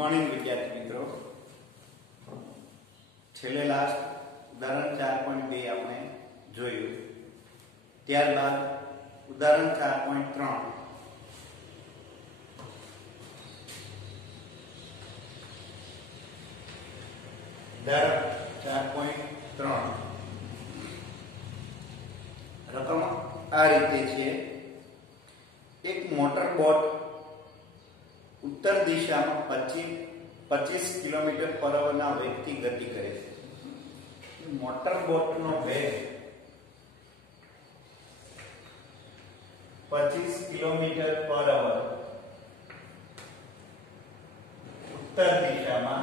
Morning विद्यार्थी मित्रों, छेल्ले last उदाहरण 4.2 આપણે જોયું. ત્યારબાદ ઉદાહરણ 4.3 રકમ આ રીતે છે. એક મોટર બોટ उत्तर दिशा में 25 किलोमीटर पर आवर वेग थी गति करे छे. मोटर बोट नो वेग 25 किलोमीटर पर आवर उत्तर दिशा में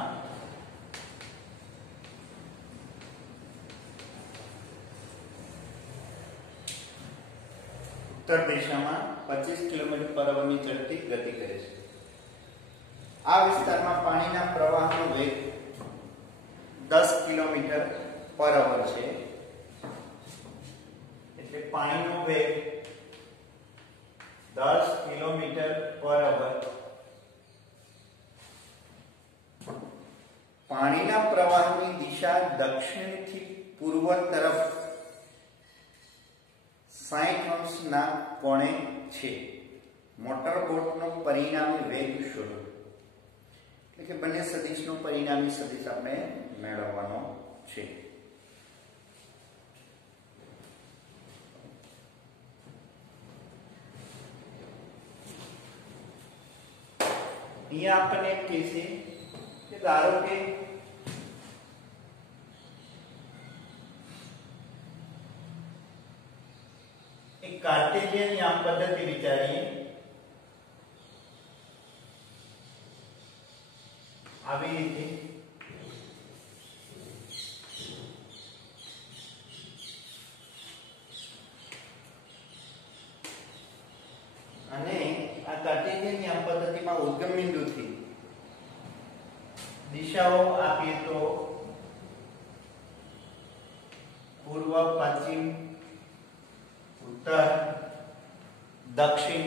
उत्तर दिशा में 25 किलोमीटर पर आवर ની ઝડપથી ગતિ કરે છે. આ વિસ્તારમાં પાણીના પ્રવાહનો વેગ 10 કિલોમીટર પર અવર છે. એટલે પાણીનો વેગ 10 કિલોમીટર પર અવર. પાણીના પ્રવાહની દિશા દક્ષિણથી પૂર્વ તરફ 60 અંશના કોણે છે. મોટર બોટનો પરિણામી વેગ શોધો. એટલે કે બંને સદિશનો પરિણામી સદિશ આપણે મેળવવાનો છે. અહીંયા આપણને એમ કહે છે કે ધારો કે એક કાર્ટેશિયન યામ પદ્ધતિ વિચારીએ. આવી રીતે અને આ કાર્ટેશિયન યામ પદ્ધતિમાં ઉદ્ગમ બિંદુથી દિશાઓ આપીએ તો પૂર્વ, પશ્ચિમ, ઉત્તર, દક્ષિણ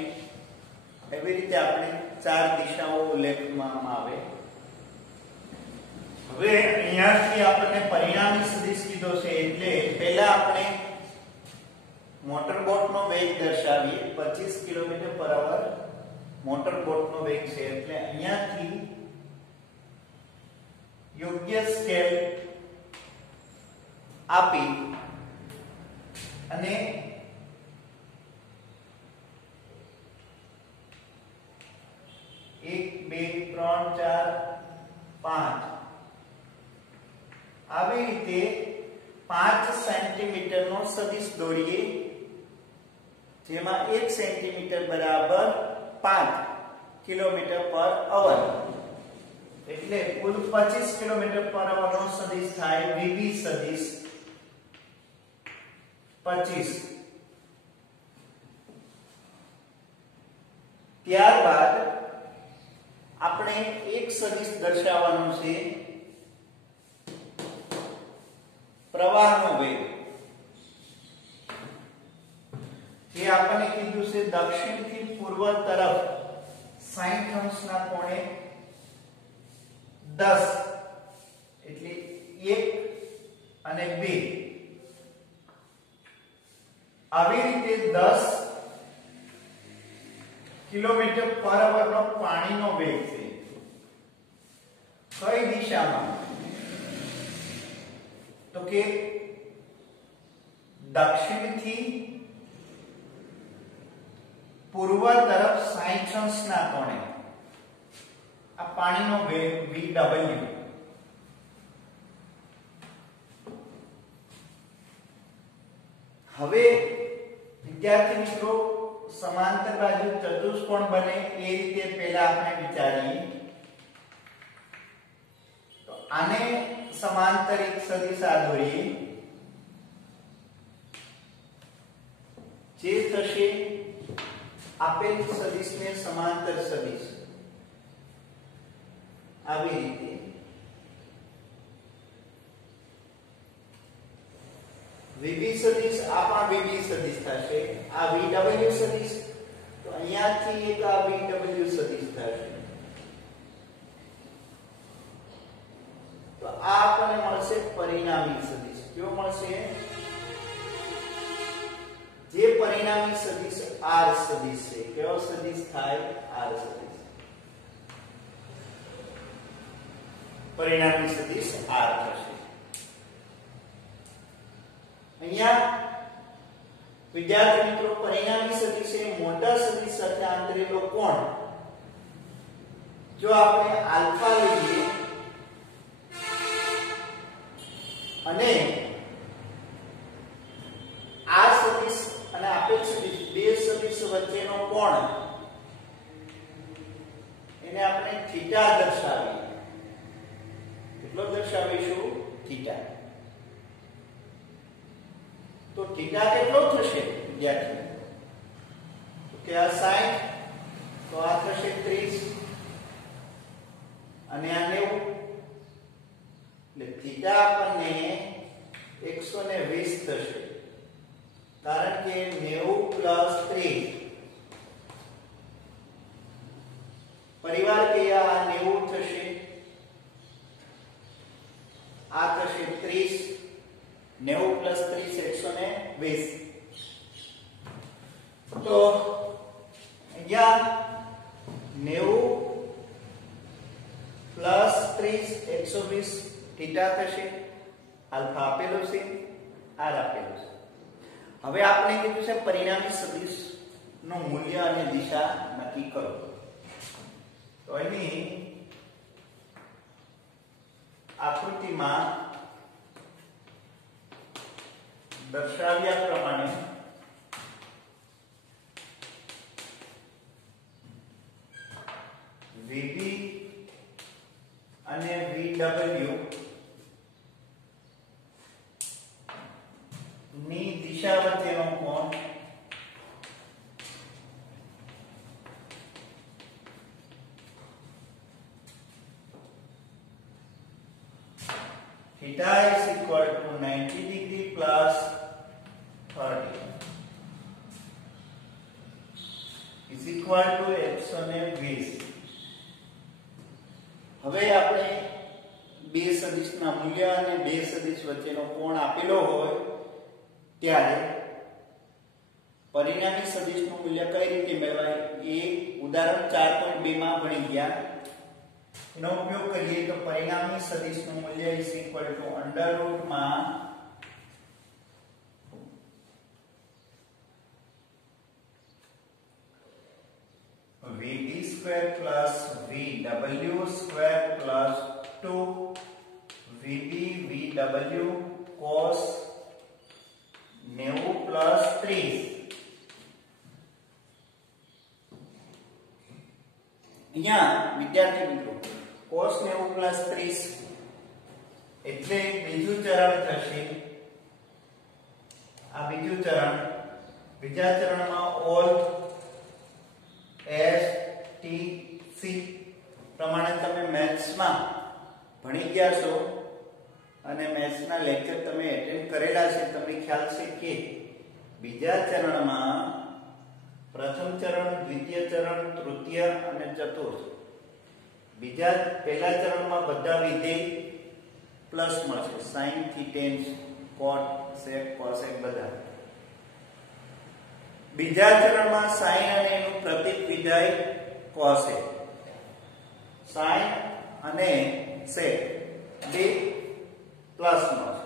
એવી રીતે આપણે 4 દિશાઓ ઉલ્લેખવામાં આવે. હવે અહીંયાથી આપણને પરિણામી સદિશ કીધો છે એટલે પહેલા આપણે મોટર બોટનો વેગ દર્શાવીએ. 25 કિલોમીટર પર અવર મોટર બોટનો વેગ છે એટલે અહીંયાથી યોગ્ય સ્કેલ આપી અને એક, બે, 3, 4, 5 આવી રીતે 5 સેન્ટીમીટર નો સદિશ દોરીએ, જેમાં 1 સેન્ટીમીટર બરાબર 5 કિલોમીટર પર અવર. એટલે કુલ 25 કિલોમીટર પર અવર નો સદિશ થાય વીવી સદિશ 25. ત્યારબાદ આપણે એક સદિશ દર્શાવવાનું છે પ્રવાહનો વેગ. જે આપણને કીધું છે દક્ષિણથી પૂર્વ તરફ 60 અંશના કોણે 10 એટલે 1 અને 2 આવી રીતે 10 કિલોમીટર પર અવર નો પાણીનો વેગ છે. કઈ દિશામાં? તો કે દક્ષિણથી પૂર્વ તરફ 60 અંશના કોણે. આ પાણીનો વેગ VW. હવે વિદ્યાર્થી મિત્રો, સમાંતર બાજુ ચતુષ્કોણ બને એ રીતે પહેલા આપણે વિચારીએ. તો આને સમાંતર એક સદિશ દોરીએ. જે થશે આપેલ સદિશને સમાંતર સદિશ આવી રીતે. વીબી સદિશ આ પણ વીબી સદિશ થશે. આ VW સદિશ તો અહીંયાથી એક આ VW સદિશ થશે. પરિણામી સદિશ કેવો મળશે? જે પરિણામી સદિશ r સદિશ છે, કેવો સદિશ થાય? r સદિશ. પરિણામી સદિશ r થશે. અહીંયા વિદ્યાર્થી મિત્રો, પરિણામી સદિશ એ મોટા સદિશ સાથે આંતરેલો કોણ, જો આપણે આલ્ફા લઈએ અને આ સદિશ અને આપેલ સદિશ બે સદિશ વચ્ચેનો કોણ એને આપણે થીટા દર્શાવીએ. કેટલો દર્શાવીશું? થીટા. તો થીટા કેટલો થશે વિદ્યાર્થી? તો કે આ 60, તો આ થશે 30 અને આ 90. એટલે થીટા આપણને 120 થશે, કારણ કે 90 + 30 પરિવાર કે આ 90 થશે, આ થશે 30, 90 + 30 120. તો અહીંયા 90 + 30 120 થીટા થશે. આલ્ફા આપેલો છે, આર આપેલો છે. હવે આપણે કીધું છે પરિણામી સદિશ નું મૂલ્ય અને દિશા નક્કી કરો. તો અહીં આકૃતિમાં દર્શાવ્યા પ્રમાણે VB અને VW ની દિશા વચ્ચેનો કોણ theta is equal to 90 degree plus 30 is equal to 120. હવે આપણે બે સદિશના મૂલ્ય અને બે સદિશ વચ્ચેનો કોણ આપેલો હોય ત્યારે પરિણામી સદિશનું મૂલ્ય કઈ રીતે મેળવાય એ ઉદાહરણ 4.2 માં ભણી ગયા. એનો ઉપયોગ કરીએ તો પરિણામી સદિશનું મૂલ્ય = √ VB² + VW² + 2 VB VW cos 90 + 30. અહીંયા વિદ્યાર્થી મિત્રો cos 90 + 30 એટલે બીજું ચરણ થશે. આ બીજું ચરણ. બીજા ચરણમાં ઓલ S T C પ્રમાણે તમે મેથ્સમાં ભણી ગયા છો અને મેથ્સના લેક્ચર તમે એટેન્ડ કરેલા છે. તમને ખ્યાલ છે કે બીજા ચરણમાં પ્રથમ ચરણ, દ્વિતીય ચરણ, તૃતીય અને ચતુર્થ. પહેલા ચરણમાં બધા વિધેય પ્લસ મળશે, sin, tan, cot, sec, cosec બધા. બીજા ચરણમાં sin અને એનું પ્રતીક વિધેય cosec, sin અને sec બે પ્લસ મળશે.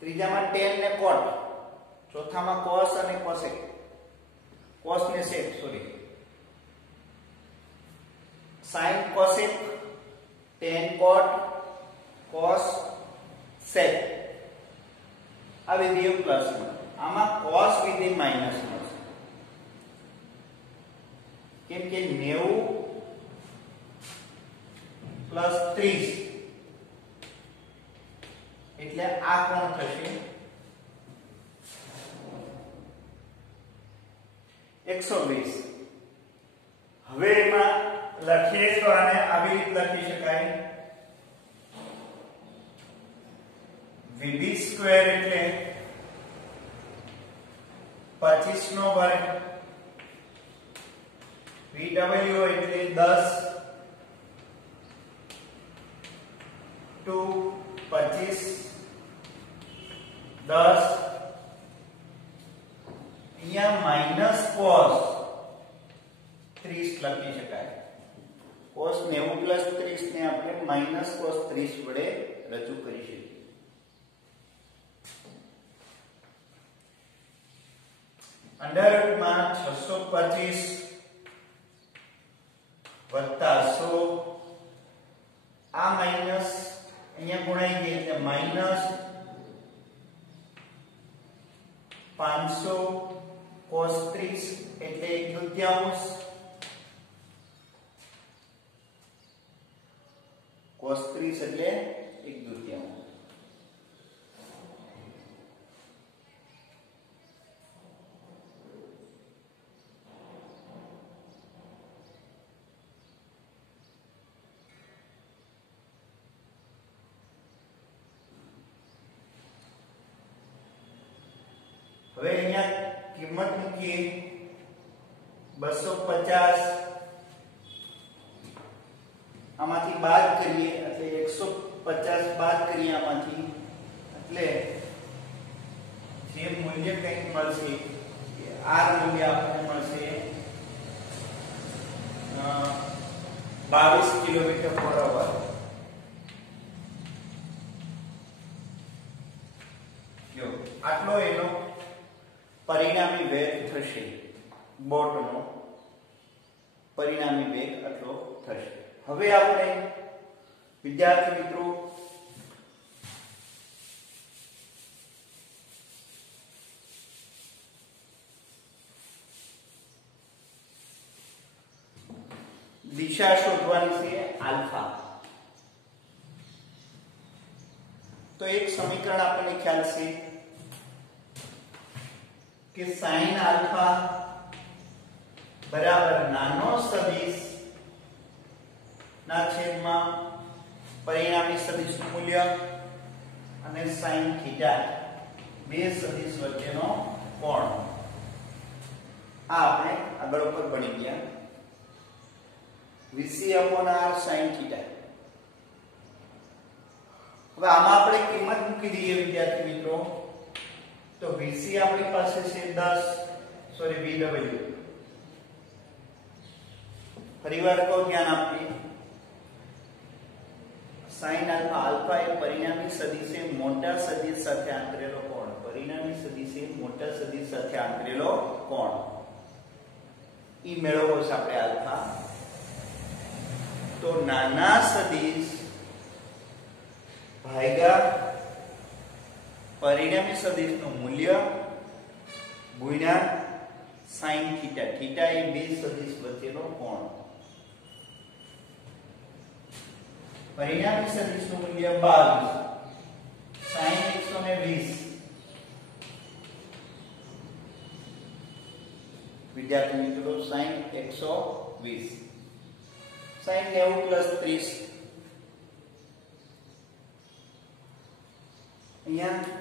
ત્રીજામાં tan ને cot, ચોથામાં cos અને cosec, cos ને sec sin cosec, tan cot, cos sec આ વિધેય પ્લસ મળે. આમાં cos વિધેય માઈનસ મળશે, કેમ કે 90 + 30 એટલે આ કોણ થશે 120. હવે એમાં લખીએ તો આને આવી રીતે લખી શકાય VB² એટલે 25 નો વર્ગ, VW એટલે 10, ઇન્ટુ 25 10 અહીંયા માઈનસ cos 30 લખી શકાય. cos 90 પ્લસ 30 ને આપણે માઈનસ cos 30 વડે રજૂ કરી શકીએ. અંડર રૂટમાં 625 વત્તા 100 આ માઈનસ અહીંયા ગુણાઈ ગઈ એટલે માઈનસ 500 cos 30 એટલે 1/2 cos 30 એટલે 1/2. હવે અહીંયા કિંમત મૂકીએ 250 આમાંથી બાદ કરીએ એટલે 150 બાદ કરીએ આમાંથી એટલે જે મૂલ્ય કંઈક મળશે આ મૂલ્ય આપણને મળશે 22 કિલોમીટર પર અવર. જો આટલો એનો પરિણામી વેગ થશે. બોટનો પરિણામી વેગ આટલો થશે. હવે આપણે વિદ્યાર્થી મિત્રો દિશા શોધવાની છે આલ્ફા. તો એક સમીકરણ આપણને ખ્યાલ છે કે sin આલ્ફા બરાબર નાનો સદિશ ના છેદમાં પરિણામી સદિશનું મૂલ્ય અને sin થીટા બે સદિશ વચ્ચેનો કોણ. આ આપણે આગળ ઉપર ભણી ગયા. VC r sin theta. હવે આમાં આપણે કિંમત મૂકી દઈએ વિદ્યાર્થી મિત્રો. તો VC આપણી પાસે છે 10 VW. ફરીવાર કહું ધ્યાન આપીએ. sin આલ્ફા આલ્ફા એ પરિણામી સદિશે મોટા સદિશ સાથે આંતરેલો કોણ. પરિણામી સદિશે મોટા સદિશ સાથે આંતરેલો કોણ ઈ મેળવવો છે આપણે આલ્ફા. તો નાના સદિશ ભાગ્યા પરિણામી સદિશનું મૂલ્ય ગુણ્યા sin થીટા. થીટા એ બે સદિશ વચ્ચેનો કોણ. પરિણામી સદિશનું મૂલ્ય 22 sin 120. વિદ્યાર્થી મિત્રો sin 120 sin 90 પ્લસ 30. અહીંયા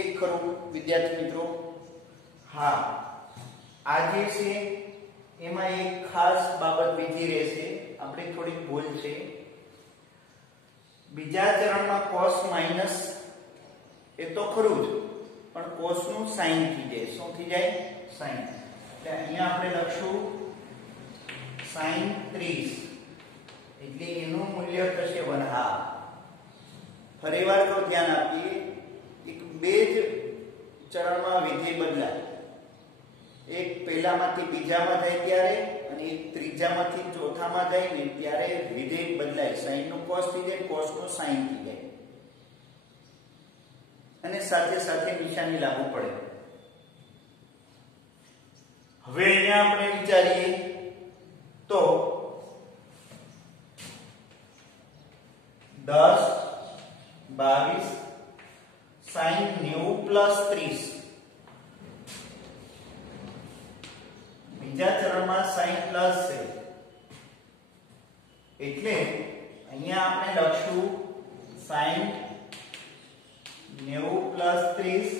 એક ખરું વિદ્યાર્થી મિત્રો. હા આ જે છે એમાં એક ખાસ બાબત બીજી રહેશે. આપણી થોડી ભૂલ છે. બીજા ચરણમાં cos માઈનસ એ તો ખરું જ પણ cos નું sin થઈ જાય. શું થઈ જાય? sin. એટલે અહીંયા આપણે લખશું sin 30 એટલે એનું મૂલ્ય થશે 1/2. ફરીવાર તો ધ્યાન આપીએ. એક બે જ ચરણમાં વિધેય બદલાય. એક પહેલામાંથી બીજામાં જાય ત્યારે અને એક ત્રીજામાંથી ચોથામાં જાય ને ત્યારે વિધેય બદલાય. sin નું cos થઈ જાય, cos નું sin થઈ જાય અને સાથે સાથે નિશાની લાગુ પડે. હવે અહીંયા આપણે વિચારીએ તો 10 22 sin 90 પ્લસ 30. બીજા ચરણમાં sin પ્લસ છે એટલે અહીંયા આપણે લખશું sin 90 પ્લસ 30.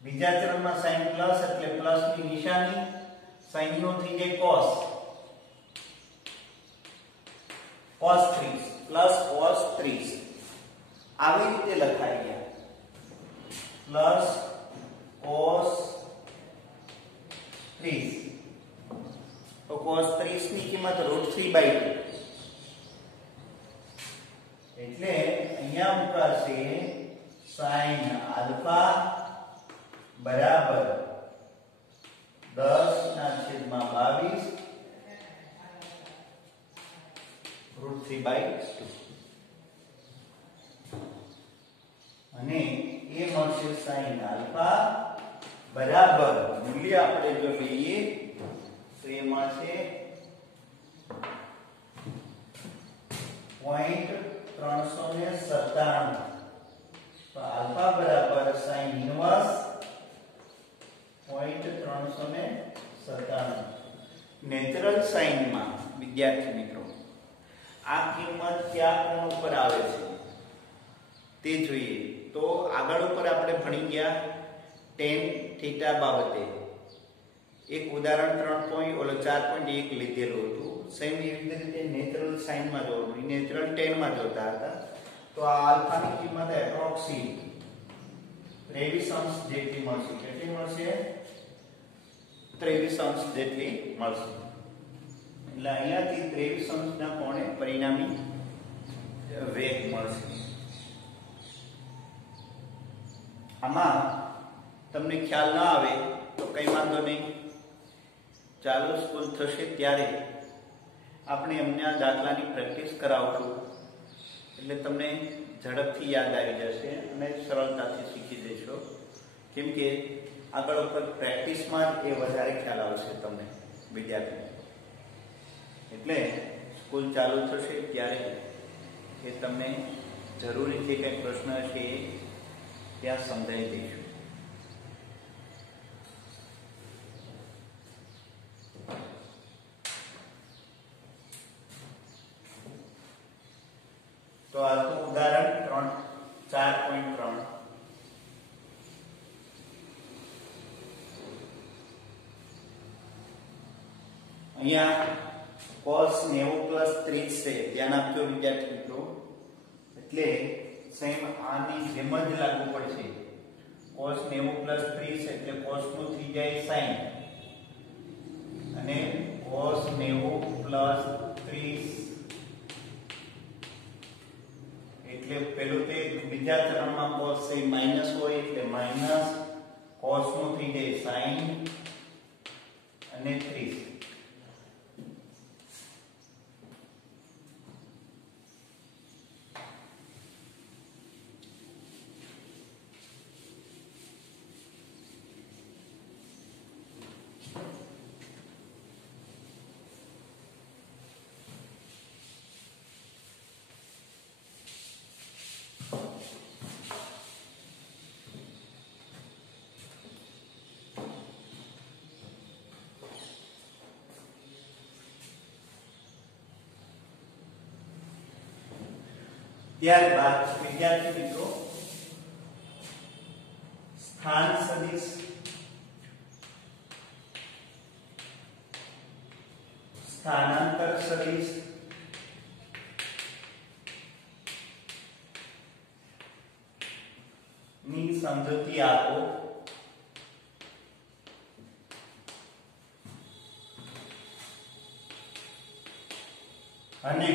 બીજા ચરણમાં sin પ્લસ એટલે પ્લસ ની નિશાની. sin નો થઈ જાય cos 30 પ્લસ cos એટલે અહીંયા મુકાશે sin આલ્ફા બરાબર 10/22 √3/2 અને એ મળશે sin આલ્ફા બરાબર મૂલ્ય આપણે જો લઈએ તો એ મળશે 0.397 तो अल्फा बराबर sin इनवर्स 0.397 नेचुरल साइन में विद्यार्थी मित्रों आ किंमत क्या कोण पर आवे छे ते જોઈએ તો આગળ ઉપર આપણે ભણી ગયા tan થીટા બાબતે એક ઉદાહરણ 4.1 લીધેલું હતું સેમ એવી રીતે નેચરલ સાઇન માં જોવાનું નેચરલ tan માં જોતા હતા તો આ આલ્ફા ની કિંમત એપ્રોક્સિમેટ 23 જેટલી મળશે કેટલી મળશે 23 જેટલી મળશે એટલે અહીંયાથી 23 ના કોણે પરિણામી વેગ મળશે આમાં તમને ખ્યાલ ના આવે તો કઈ વાંધો નહીં ચાલુ સ્કૂલ થશે ત્યારે આપણે એમને આ દાખલાની પ્રેક્ટિસ કરાવશું એટલે તમને ઝડપથી યાદ આવી જશે અને સરળતાથી શીખી જશો કેમ કે આગળ ઉપર પ્રેક્ટિસમાં જ એ વધારે ખ્યાલ આવશે તમને વિદ્યાર્થી એટલે સ્કૂલ ચાલુ થશે ત્યારે એ તમને જરૂરી જે કંઈ પ્રશ્ન છે એ ત્યાં સમજાવી દઈશું तो आ तो उदाहरण 4.3 અહીંયા cos 90 + 30 છે ધ્યાન આપજો વિદ્યાર્થી મિત્રો એટલે સેમ આની જેમ જ લાગુ પડશે cos 90 + 30 એટલે cos નું થઈ જાય sin અને cos 90 + 30 એટલે પેલું તે બીજા ચરણમાં cos છે માઈનસ હોય એટલે માઈનસ cos નું થઈ જાય sin અને 30 ત્યારબાદ વિદ્યાર્થી મિત્રો સ્થાન સદિશ સ્થાનાંતર સદિશ ની સમજૂતી આપો અને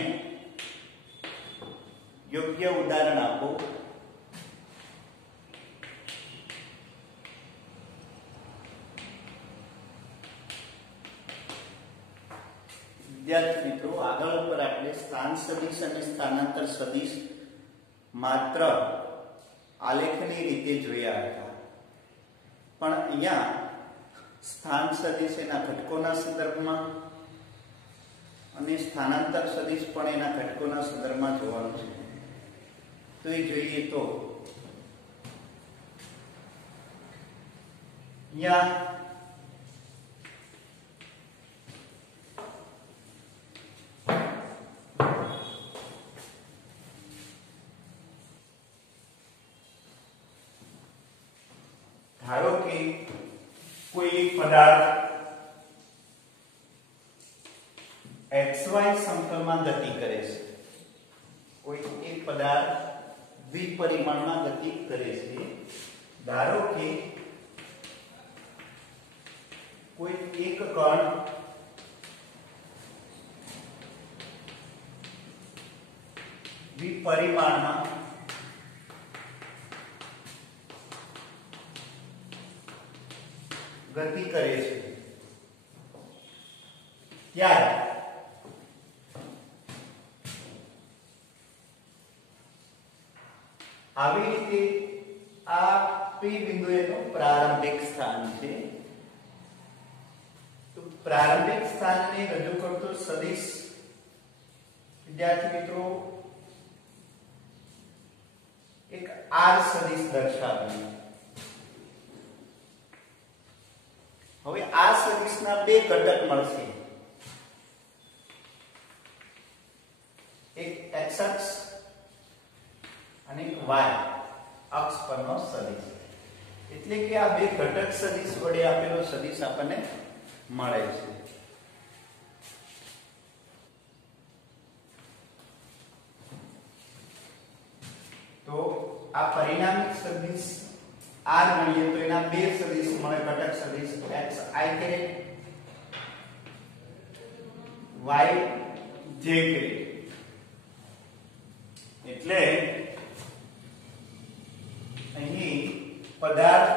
योग्य उदाहरण आपो विद्यार्थी मित्रों आगळ पर આપણે સ્થાન સદિશ અને સ્થાનાંતર સદિશ માત્ર આલેખની રીતે જોયા હતા પણ અહીંયા સ્થાન સદિશ એના ઘટકોના સંદર્ભમાં અને સ્થાનાંતર સદિશ પણ એના ઘટકોના સંદર્ભમાં જોવાનું છે तो ये જોઈએ તો या ધારો કે કોઈ એક પદાર્થ xy સમતલમાં ગતિ કરે છે કોઈ એક પદાર્થ દ્વિપરિમાણમાં ગતિ કરે છે ધારો કે કોઈ એક કણ દ્વિપરિમાણમાં ગતિ કરે છે ત્યારે આવી રીતે આ પી બિંદુ એનું પ્રારંભિક સ્થાન છે. તો પ્રારંભિક સ્થાનને રજૂ કરતો સદિશ વિદ્યાર્થી મિત્રો એક આર સદિશ દર્શાવીએ. હવે આ સદિશના બે ઘટક મળશે, એક x અક્ષ અને એક y અક્ષ પરનો સદિશ. એટલે કે આ બે ઘટક સદિશ વડે આપેલો સદિશ આપણને મળે છે. તો આ પરિણામિક સદિશ r ગણીએ તો એના બે સદિશ મળે, ઘટક સદિશ x I caret y j caret. એટલે અહીં પદાર્થ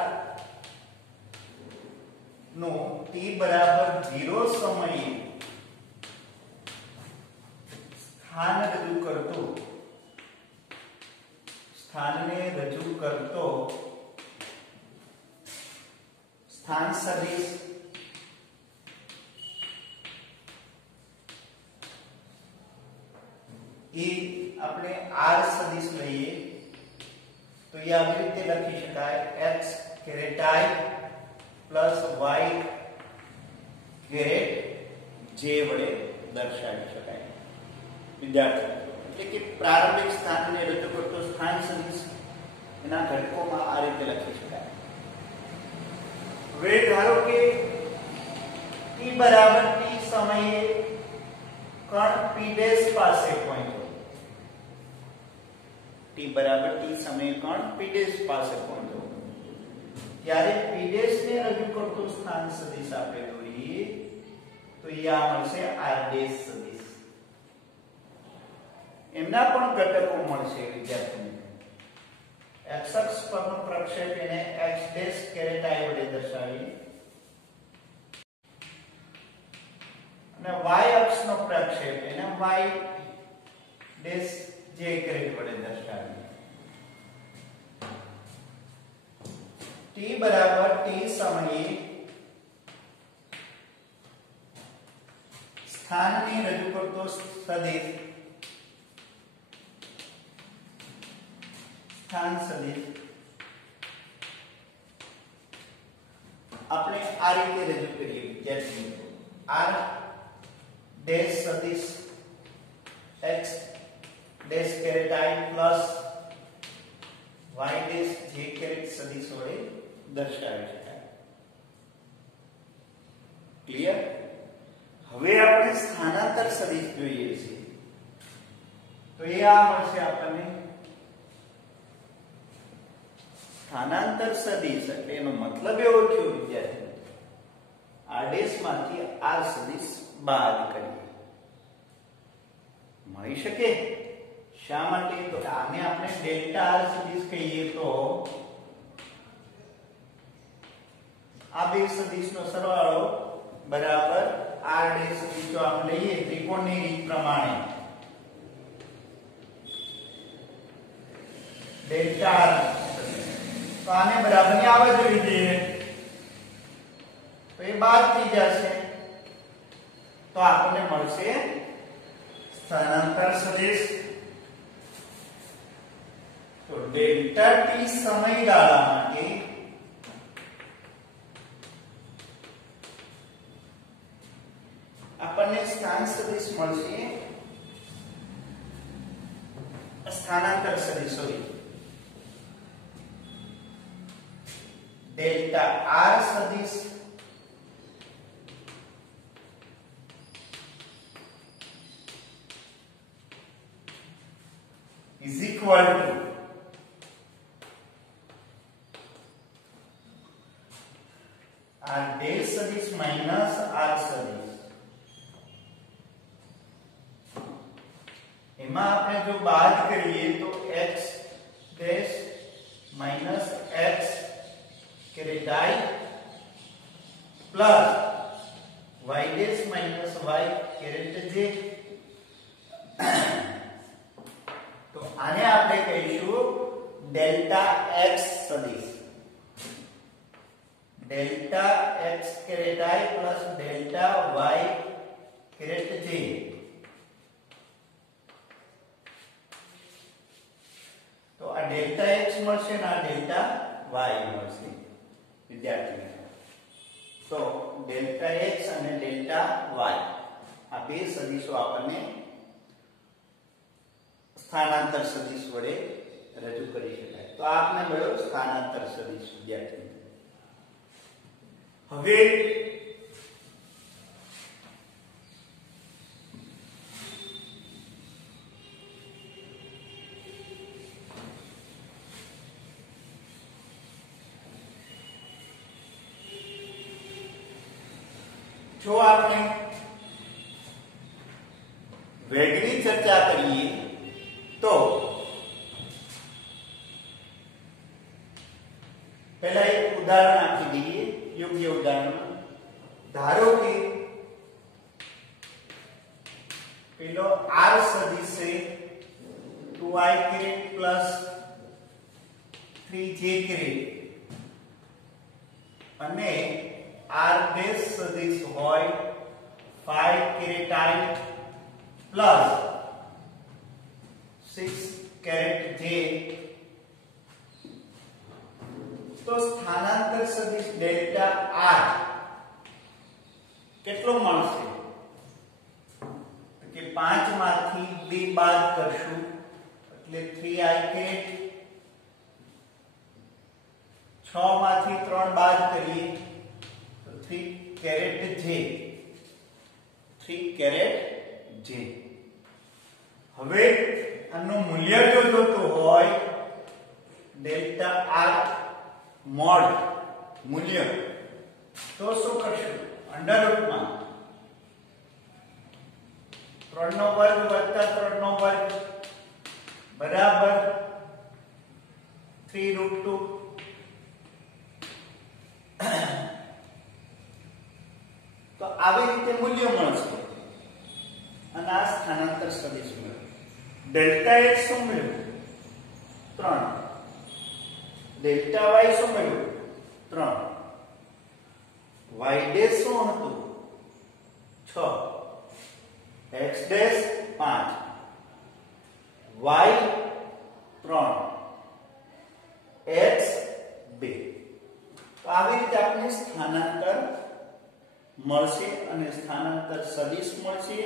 નો t બરાબર 0 સમયે સ્થાનને રજૂ કરતો સ્થાન સદિશ એ આપણે r સદિશ લઈએ તો એ આવી રીતે લખી શકાય x caret I plus y caret j વડે દર્શાવી શકાય. વિદ્યાર્થી એટલે કે પ્રારંભિક સ્થાનને રજૂ કરતો સ્થાન સદિશ એના ઘટકોમાં આ રીતે લખી શકાય. હવે ધારો કે t બરાબર t સમયે કણ p' પાસે પહોંચ્યો, t બરાબર t સમયે કણ p' પાસે પહોંચ્યો ત્યારે p' ને રજૂ કરતો સ્થાન સદિશ આપણે દોરીએ તો એ આ મળશે r' સદિશ. એમના પણ ઘટકો મળશે વિદ્યાર્થી. x અક્ષ પરનો પ્રક્ષેપ એને x' કેરેટ I વડે દર્શાવીએ અને y અક્ષનો પ્રક્ષેપ એને y' j કેરેટ વડે દર્શાવીએ. t બરાબર t સમયે સ્થાનને રજૂ કરતો સદિશ સ્થાન સદિશ આપણે આ રીતે રજૂ કરીએ વિદ્યાર્થી મિત્રો. r ડેશ સદિશ x dash caret I plus y dash j caret સદિશ વડે દર્શાવી શકાય. ક્લિયર? હવે આપણે સ્થાનાંતર સદિશ જોઈએ છીએ તો એ આ મળશે આપણને. સ્થાનાંતર સદિશ એટલે એનો મતલબ એવો થયો વિદ્યાર્થી r' માંથી r સદિશ બાદ કરીએ મળી શકે. શા માટે? તો આને આપણે ડેલ્ટા r સદિશ કહીએ તો આ બે સદિશનો સરવાળો બરાબર r' સદિશ જો આપણે લઈએ ત્રિકોણની રીત પ્રમાણે ડેલ્ટા r તો આને બરાબર ની આવવા જોઈ દઈએ તો એ બાદ થઈ જશે તો આપણને મળશે સ્થાનાંતર સદિશ. તો ડેલ્ટા t સમયગાળા માટે આપણને સ્થાન સદિશ મળશે, સ્થાનાંતર સદિશ ડેલ્ટા r સદિશ is equal to r dash સદિશ માઈનસ r સદિશ. એમાં આપણે જો બાદ કરીએ તો x dash minus x caret I plus y dash minus y caret j. તો આને આપણે કહીશું ડેલ્ટા x સદિશ. Delta x caret I plus delta y caret j. તો આ ડેલ્ટા x મળશે અને આ ડેલ્ટા y મળશે વિદ્યાર્થી મિત્રો. તો ડેલ્ટા x અને ડેલ્ટા y આ બે સદિશો આપણને સ્થાનાંતર સદિશ વડે રજૂ કરી શકાય. તો આપને મળ્યો સ્થાનાંતર સદિશ વિદ્યાર્થી મિત્રો. હવે જો આપણે વેગની ચર્ચા કરીએ તો પહેલા એક ઉદાહરણ આપી દઈએ, યોગ્ય ઉદાહરણ. ધારો કે પેલો r સદિશ છે 2i caret plus 3j caret અને r ડેશ સદિશ હોય 5 caret I plus 6 caret j. તો સ્થાનાંતર સદિશ ડેલ્ટા r કેટલો મળશે? કે 5 માંથી 2 બાદ કરશું એટલે 3i કેરેટ. 6 માંથી 3 બાદ કરીએ તો 3 કેરેટ j. 3 caret j. હવે આનું મૂલ્ય જો જોતું હોય ડેલ્ટા r મોડ મૂલ્ય તો શું કરશું? અંડરરૂટમાં 3 નો વર્ગ વત્તા 3 નો વર્ગ બરાબર 3√2. તો આવી રીતે મૂલ્ય મળશે અને આ સ્થાનાંતર સદિશ મળ્યું. ડેલ્ટા x શું મળ્યું? 3. ડેલ્ટા y શું મળ્યું? 3. y ડેશ શું હતું? 6. x dash 5. y 3. x 2. તો આવી રીતે આપણે સ્થાનાંતર મળશે અને સ્થાનાંતર સદિશ મળશે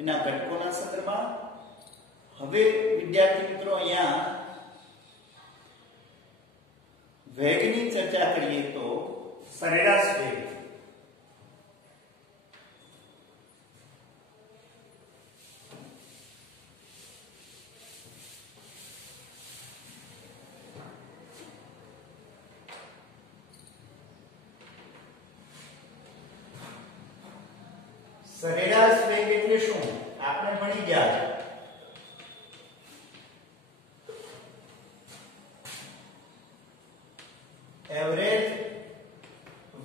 એના ઘટકોના સંદર્ભમાં. હવે વિદ્યાર્થી મિત્રો અહીંયા વેગની ચર્ચા કરીએ તો સરેરાશ વેગ. સરેરાશ વેગ એટલે શું આપણે ભણી ગયા. એવરેજ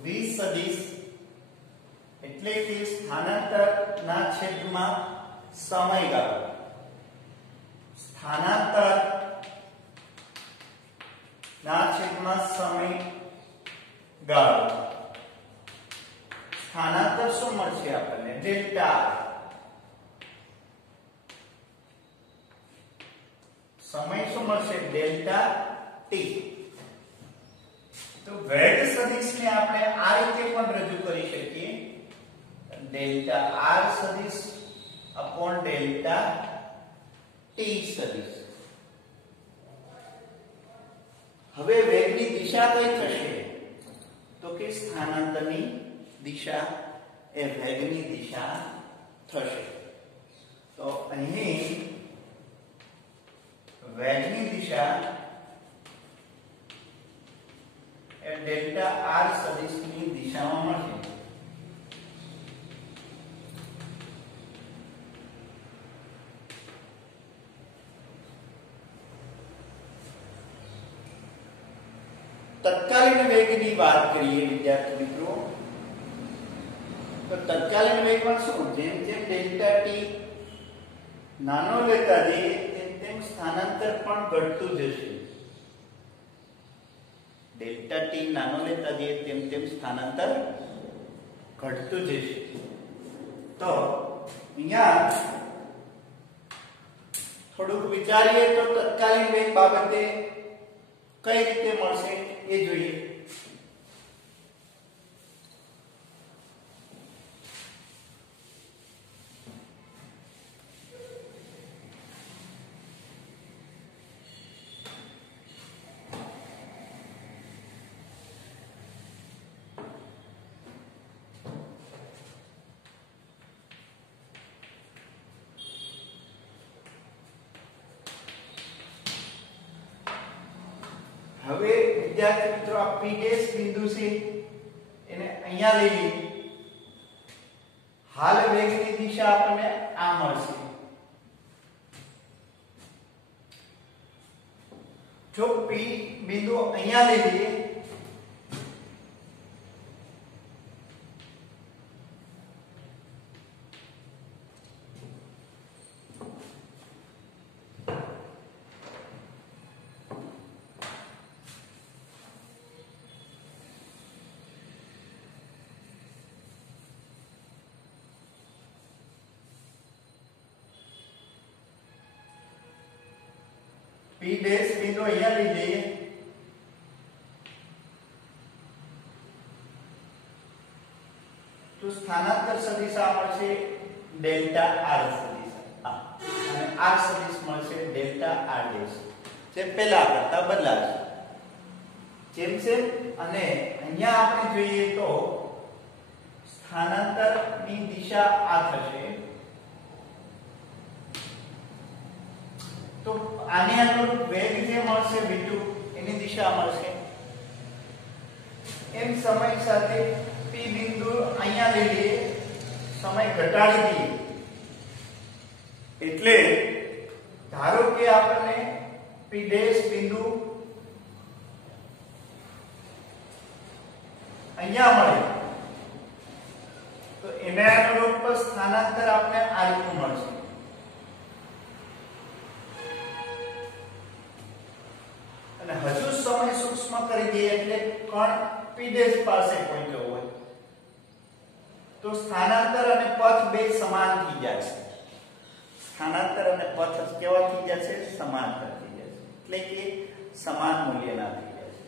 v સદિશ એટલે કે સ્થાનાંતર ના છેદમાં સમયગાળો. સ્થાનાંતર ના છેદમાં સમયગાળો. સ્થાનાંતર શું મળશે આપણને? ડેલ્ટા. સમય શું મળશે? Delta T. તો વેગ સદિશને આપણે આ રીતે પણ રજૂ કરી શકીએ, ડેલ્ટા r સદિશ અપોન ડેલ્ટા ટી સદિશ. હવે વેગની દિશા કઈ થશે? તો કે સ્થાનાંતરની દિશા એ વેગની દિશા થશે. તો અહીં વેગની દિશા એ ડેલ્ટા r સદિશની દિશામાં મળશે. તત્કાલીન વેગની વાત કરીએ વિદ્યાર્થી મિત્રો, તો તત્કાલીન વેગમાં શું, જેમ જેમ ડેલ્ટા ટી નાનો લેતા જઈએ તેમ તેમ સ્થાનાંતર પણ ઘટતું જશે. ડેલ્ટા ટી નાનો લેતા જઈએ તેમ તેમ સ્થાનાંતર ઘટતું જશે. તો અહીંયા થોડુંક વિચારીએ તો તત્કાલીન વેગ બાબતે કઈ રીતે મળશે એ જોઈએ. હવે વિદ્યાર્થી મિત્રો આ P' બિંદુ છે એને અહીંયા લઈ લઈએ. હાલ વેગની દિશા આપણને આ મળશે. જો P બિંદુ અહીંયા લઈ લઈએ P' બિંદુ અહીંયા લઈ લઈએ તો સ્થાનાંતર સદિશ આ મળશે ડેલ્ટા r સદિશ, અને r સદિશ મળશે ડેલ્ટા r ડેશ. જે પહેલા કરતા બદલાશે જેમ છે. અને અહીંયા આપણે જોઈએ તો સ્થાનાંતરની દિશા આ થશે. તો આને અનુરૂપ વેગ જે મળશે v2 એની દિશા મળશે. એમ સમય સાથે P બિંદુ અહીંયા લઈ લઈએ, સમય ઘટાડી દઈએ. એટલે ધારો કે આપણને P' બિંદુ અહીંયા મળે તો એને અનુરૂપ સ્થાનાંતર આપણે આ રીતનું મળશે. અને હજુ સમય સૂક્ષ્મ કરી દઈએ એટલે કણ P' પાસે પહોંચ્યો હોય તો સ્થાનાંતર અને પથ બે સમાન થઈ જશે. સ્થાનાંતર અને પથ કેવા થઈ જશે? સમાંતર થઈ જશે. એટલે કે સમાન મૂલ્યના થઈ જશે.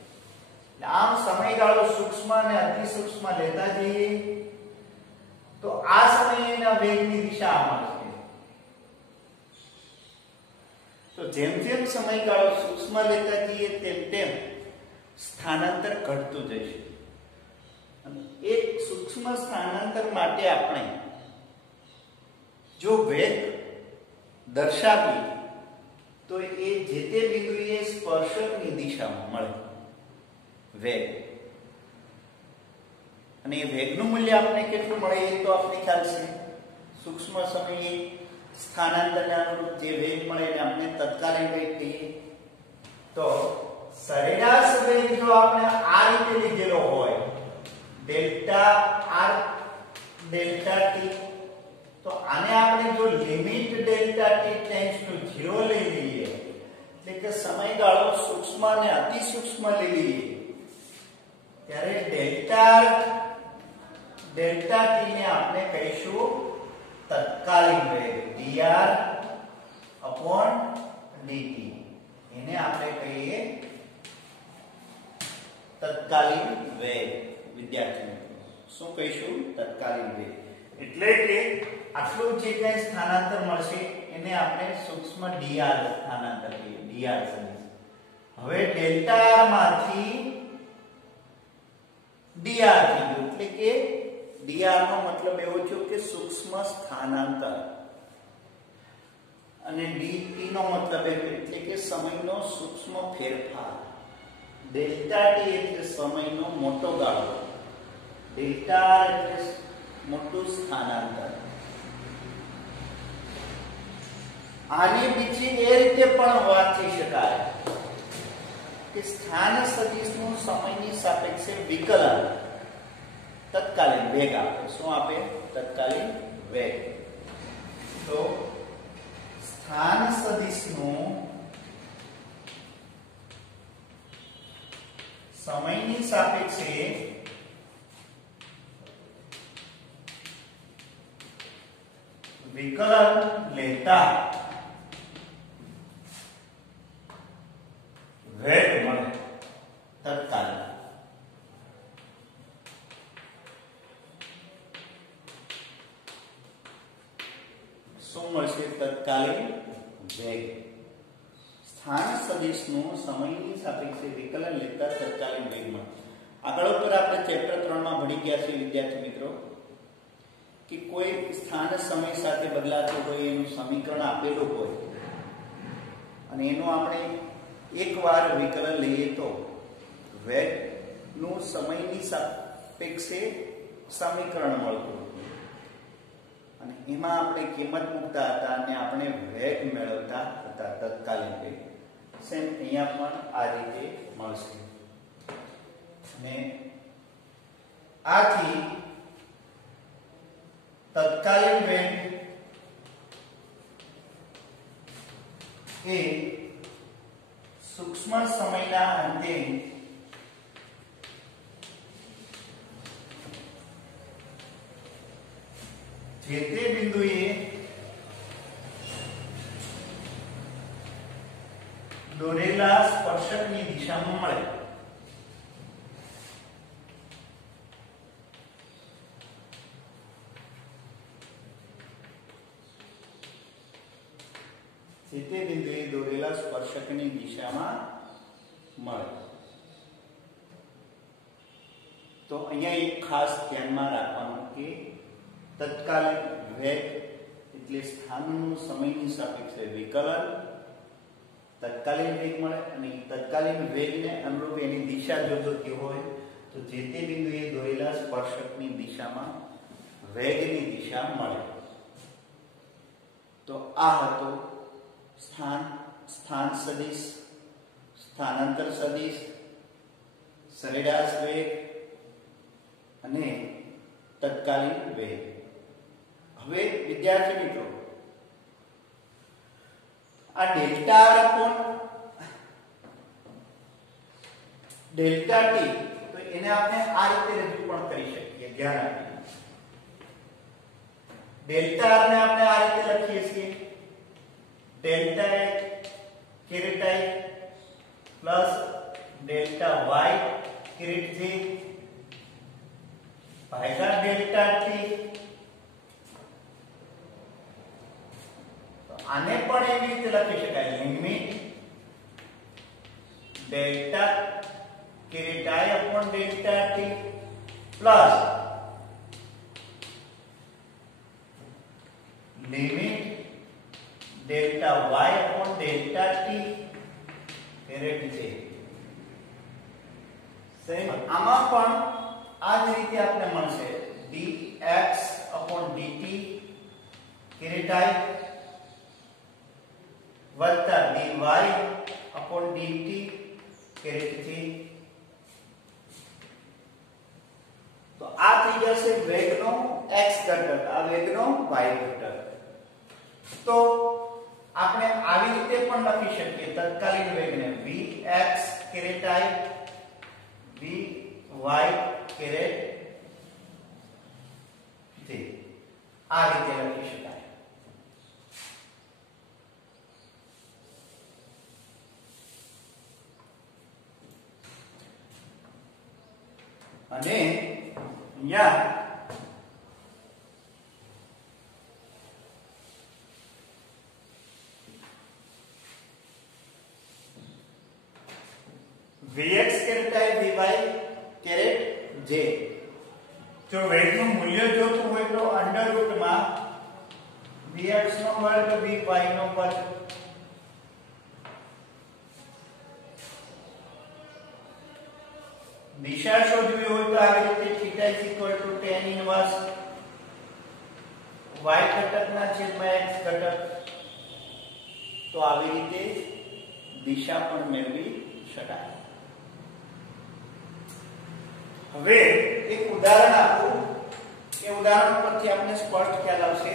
એટલે આમ સમયગાળો સૂક્ષ્મ અને અતિ સૂક્ષ્મ લેતા જઈએ તો આ સમયના વેગની દિશા મળશે. તો જેમ જેમ સમયગાળો સૂક્ષ્મ લેતા જઈએ તેમ તેમ સ્થાનાંતર ઘટતું જશે. અને એક સૂક્ષ્મ સ્થાનાંતર માટે આપણે જો વેગ દર્શાવીએ તો એ જે તે બિંદુએ સ્પર્શકની દિશામાં મળે વેગ. અને એ વેગનું મૂલ્ય આપણે કેટલું મળે એ તો આપણે ખ્યાલ છે. સૂક્ષ્મ સમયે સ્થાનાંતરને અનુરૂપ જે વેગ મળે એને આપણે તત્કાલીન વેગ કહીએ. તો સરેરાશ વેગ જો આપણે આ રીતે લીધેલો હોય ડેલ્ટા r ડેલ્ટા t, તો આને આપણે જો limit delta t tends to 0 લઈ લઈએ એટલે કે સમયગાળો સૂક્ષ્મ અને અતિ સૂક્ષ્મ લઈ લઈએ ત્યારે ડેલ્ટા t ને આપણે કહીશું તત્કાલીન વેગ dr/dt. એને આપણે કહીએ તત્કાલીન વેગ. વિદ્યાર્થી મિત્રો શું કહીશું? તત્કાલીન વેગ. એટલે કે આટલું જે કઈ સ્થાનાંતર મળશે એને આપણે સૂક્ષ્મ dr સ્થાનાંતર કહીએ, dr સદિશ. હવે ડેલ્ટા r માંથી dr થઈ ગયું એટલે કે dr નો મતલબ એવો છે કે સૂક્ષ્મ સ્થાનાંતર, અને dt નો મતલબ એટલે કે સમયનો સૂક્ષ્મ ફેરફાર. ડેલ્ટા t એટલે સમયનો મોટો ગાળો, ડેલ્ટા r એટલે મોટું સ્થાનાંતર. આની બીજી એ રીતે પણ વાત થઈ શકાય કે સ્થાન સદિશનું સમયની સાપેક્ષે વિકલન તત્કાલીન વેગ આપે. શું આપે? તત્કાલીન વેગ. તો સ્થાન સદિશનું સમયની સાપેક્ષે વિકલન લેતા વેગ મળે તત્કાલીન. શું મળશે? તત્કાલીન વેગ. સ્થાન સદિશનું સમયની સાપેક્ષે વિકલન લેતા તત્કાલીન વેગ મળે. આગળ ઉપર આપણે ચેપ્ટર 3 માં ભણી ગયા છીએ વિદ્યાર્થી મિત્રો કે કોઈ સ્થાન સમય સાથે બદલાતું હોય એનું સમીકરણ આપેલું હોય અને એનું આપણે એકવાર વિકલન લઈએ તો વેગનું સમયની સાપેક્ષે સમીકરણ મળતું અને એમાં આપણે કિંમત મૂકતા હતા અને આપણે વેગ મેળવતા હતા તત્કાલીન વેગ. સેમ અહીંયા પણ આ રીતે મળશે. અને આથી તત્કાલીન વેગ એ સૂક્ષ્મ સમયના અંતે જે તે બિંદુએ દોરેલા સ્પર્શકની દિશામાં મળે. જે તે બિંદુએ દોરેલા સ્પર્શકની દિશામાં મળે. તો અહીંયા એક ખાસ ધ્યાનમાં રાખવાનું કે તત્કાલીન વેગ એટલે સ્થાનનું સમયની સાપેક્ષે વિકલન તત્કાલીન વેગ મળે અને તત્કાલીન વેગને અનુરૂપ એની દિશા જો જોતી હોય તો જે તે બિંદુએ દોરેલા સ્પર્શકની દિશામાં વેગની દિશા મળે. તો આ હતો સ્થાન સદિશ, સ્થાનાંતર સદિશ, સરેરાશ વેગ અને તત્કાલીન વેગ. હવે વિદ્યાર્થી મિત્રો આ delta R upon delta T તો એને આપણે આ રીતે રજૂ પણ કરી શકીએ. ધ્યાન આપીએ. ડેલ્ટા આર ને આપણે આ રીતે લખીએ છીએ ડેલ્ટા કેરેટ આઈ પ્લસ ડેલ્ટા વાય કેરેટ જે ભાગ્યા ડેલ્ટા ટી. આને પણ એવી રીતે લખી શકાય limit delta caret I upon delta T plus limit delta Y upon delta T caret J. આમાં પણ આ જ રીતે આપણે મળશે dx upon dt caret I વત્તા dy અપોન dt કેરેટ જે. તો આ થઈ જશે વેગનો x ઘટક, આ વેગનો y ઘટક. તો આપણે આવી રીતે પણ લખી શકીએ તત્કાલીન વેગને vx caret i vy caret t. આ રીતે લખી શકાય. અને અહીંયા vx caret i vy caret j. જો વેગનું મૂલ્ય જોતું હોય તો અંડર રૂટમાં vx નો વર્ગ vy નો વર્ગ. દિશા શોધવી હોય તો આવી રીતે θ tan ઇન્વર્સ y ઘટકના છેદમાં x ઘટક. તો આવી રીતે દિશા પણ મેળવી શકાય. હવે એક ઉદાહરણ આપું, એ ઉદાહરણ પરથી આપણે સ્પષ્ટ ખ્યાલ આવશે.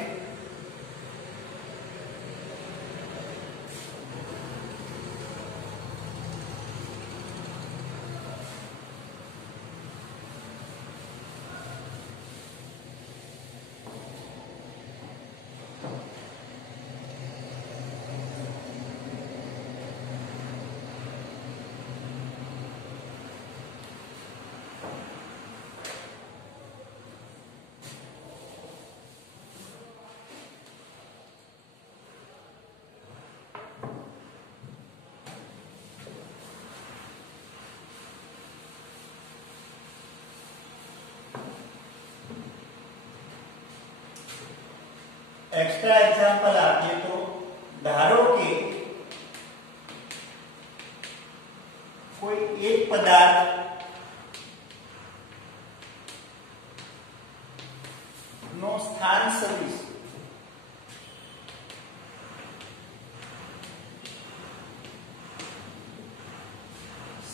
एक्स्ट्रा एग्जांपल આપીએ તો ધારો કે કોઈ એક પદાર્થ નો સ્થાન સદિશ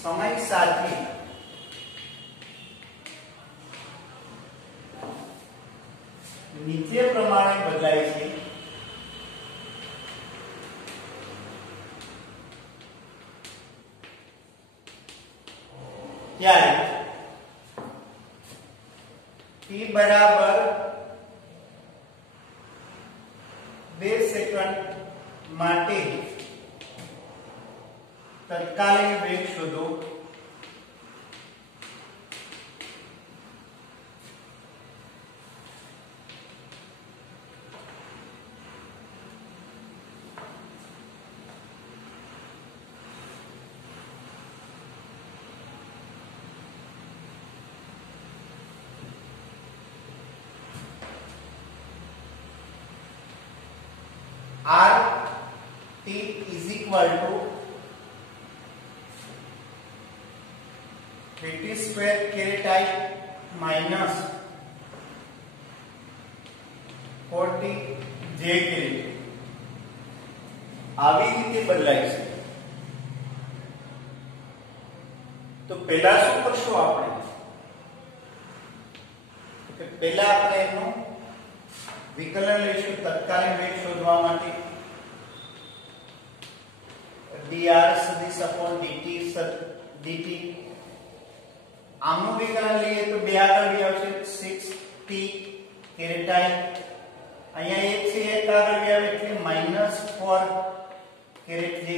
સમય સાથે નીચે પ્રમાણે બદલાય છે. ત્યારે t બરાબર 2 સેકન્ડ માટે તત્કાલીન વેગ શોધો. R T is equal to 80 square carry type minus 40 J carry. આવી રીતે બદલાય છે. તો પહેલા શું કરશું આપણે કે પહેલા આપણે એનું વિકલન લેશું તત્કાલીન વેગ શોધવા માટે. dr સદિશ upon dt આમનું વિકલન લઈએ તો 2 આગળ બી આવશે 6t carry time. અહીંયા 1 છે 1 આગળ બી આવે એટલે -4 carry j.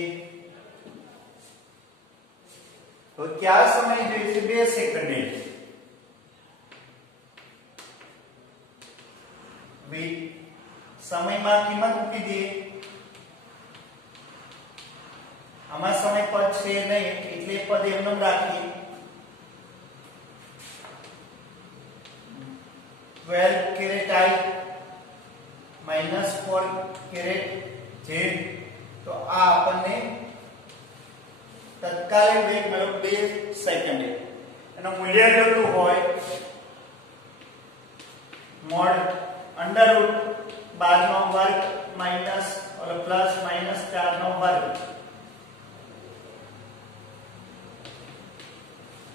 તો क्या समय જોઈએ છે 2 સેકન્ડ. સમયમાં કિંમત મૂકી દઈએ. આમાં સમય પદ છે નહીં એટલે પદ એમનેમ રાખીએ. 12 કેરેટ i -4 કેરેટ j. તો આ આપણને તત્કાલીન વેગ મળ્યો 2 સેકન્ડે. એનું મૂલ્ય જોતું હોય મોડ अंडर रूट 12 નો વર્ગ માઈનસ ઓર પ્લસ માઈનસ 4 નો વર્ગ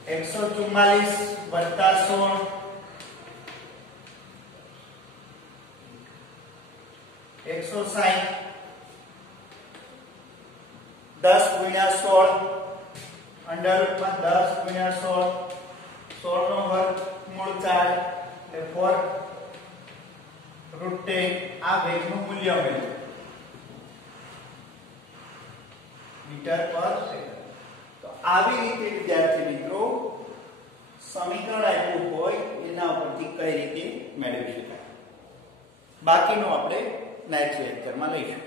144 વત્તા 16 160 10 ગુણ્યા 16 अंडर रूट માં 10 ગુણ્યા 16 16 નો વર્ગ મૂળ 4 એટલે 4 √10 આ વેગનું મૂલ્ય મળ્યું મીટર પર સેકન્ડ. તો આવી રીતે વિદ્યાર્થી મિત્રો સમીકરણ આપ્યું હોય એના ઉપરથી કઈ રીતે મેળવી શકાય બાકીનું આપણે નેક્સ્ટ લેક્ચરમાં લઈશું.